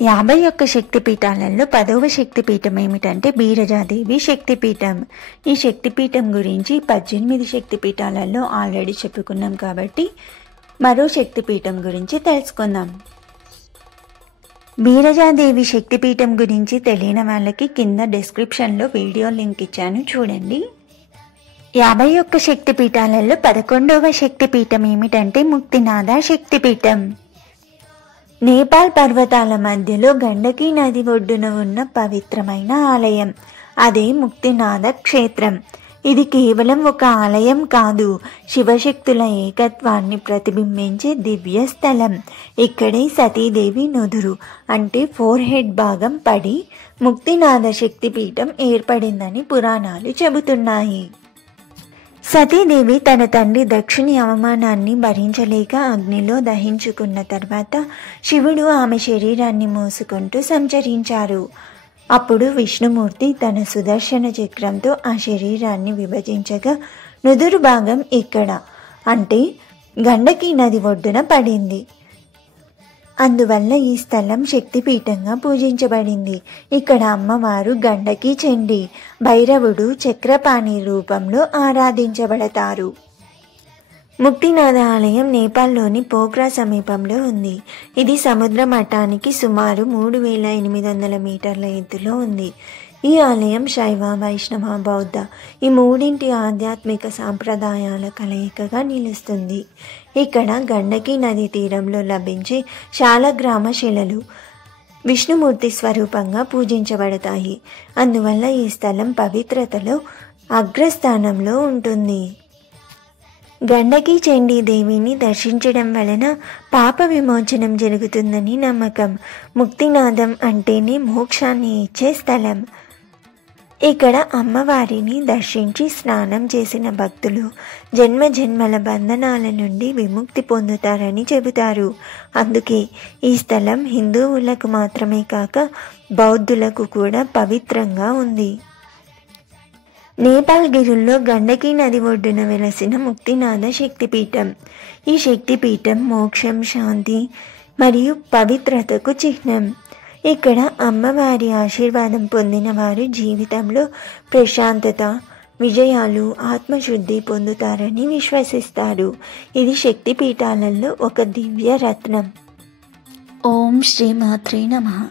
51 శక్తిపీఠాలలో 10వ శక్తిపీఠం ఏమిటంటే బీరజాదేవి శక్తిపీఠం. ఈ శక్తిపీఠం గురించి 18 శక్తిపీఠాలలో ఆల్రెడీ చెప్పుకున్నాం కాబట్టి మరో శక్తిపీఠం గురించి తెలుసుకుందాం. బీరజాదేవి శక్తిపీఠం గురించి తెలియని వాళ్ళకి కింద డిస్క్రిప్షన్లో వీడియో లింక్ ఇచ్చాను, చూడండి. 51 శక్తిపీఠాలలో 11వ శక్తిపీఠం ఏమిటంటే ముక్తినాథ శక్తిపీఠం. నేపాల్ పర్వతాల మధ్యలో గండకీ నది ఒడ్డున ఉన్న పవిత్రమైన ఆలయం, అదే ముక్తినాథ క్షేత్రం. ఇది కేవలం ఒక ఆలయం కాదు, శివశక్తుల ఏకత్వాన్ని ప్రతిబింబించే దివ్య స్థలం. ఇక్కడే సతీదేవి నుదురు అంటే ఫోర్హెడ్ భాగం పడి ముక్తినాథ శక్తిపీఠం ఏర్పడిందని పురాణాలు చెబుతున్నాయి. సతీదేవి తన తండ్రి దక్షుని అవమానాన్ని భరించలేక అగ్నిలో దహించుకున్న తర్వాత శివుడు ఆమె శరీరాన్ని మోసుకుంటూ సంచరించారు. అప్పుడు విష్ణుమూర్తి తన సుదర్శన చక్రంతో ఆ శరీరాన్ని విభజించగా నుదురు భాగం ఇక్కడ అంటే గండకీ నది ఒడ్డున పడింది. అందువల్ల ఈ స్థలం శక్తిపీఠంగా పూజించబడింది. ఇక్కడ అమ్మవారు గండకీ చండి, భైరవుడు చక్రపాణి రూపంలో ఆరాధించబడతారు. ముక్తినాథ ఆలయం నేపాల్లోని పోఖ్రా సమీపంలో ఉంది. ఇది సముద్ర మట్టానికి సుమారు 3800 మీటర్ల ఎత్తులో ఉంది. ఈ ఆలయం శైవ, వైష్ణవ, బౌద్ధ ఈ మూడింటి ఆధ్యాత్మిక సాంప్రదాయాల కలయికగా నిలుస్తుంది. ఇక్కడ గండకీ నది తీరంలో లభించే శాలగ్రామ శిలలు విష్ణుమూర్తి స్వరూపంగా పూజించబడతాయి. అందువల్ల ఈ స్థలం పవిత్రతలో అగ్రస్థానంలో ఉంటుంది. గండకీ చండీ దేవిని దర్శించడం వలన పాప విమోచనం జరుగుతుందని నమ్మకం. ముక్తినాథం అంటేనే మోక్షాన్ని ఇచ్చే స్థలం. ఇక్కడ అమ్మవారిని దర్శించి స్నానం చేసిన భక్తులు జన్మ జన్మల బంధనాల నుండి విముక్తి పొందుతారని చెబుతారు. అందుకే ఈ స్థలం హిందువులకు మాత్రమే కాక బౌద్ధులకు కూడా పవిత్రంగా ఉంది. నేపాల్ గిరుల్లో గండకీ నది ఒడ్డున వెలసిన ముక్తినాథ శక్తిపీఠం. ఈ శక్తిపీఠం మోక్షం, శాంతి మరియు పవిత్రతకు చిహ్నం. ఇక్కడ అమ్మవారి ఆశీర్వాదం పొందిన వారు జీవితంలో ప్రశాంతత, విజయాలు, ఆత్మశుద్ధి పొందుతారని విశ్వసిస్తారు. ఇది శక్తిపీఠాలలో ఒక దివ్య రత్నం. ఓం శ్రీ మాత్రే నమః.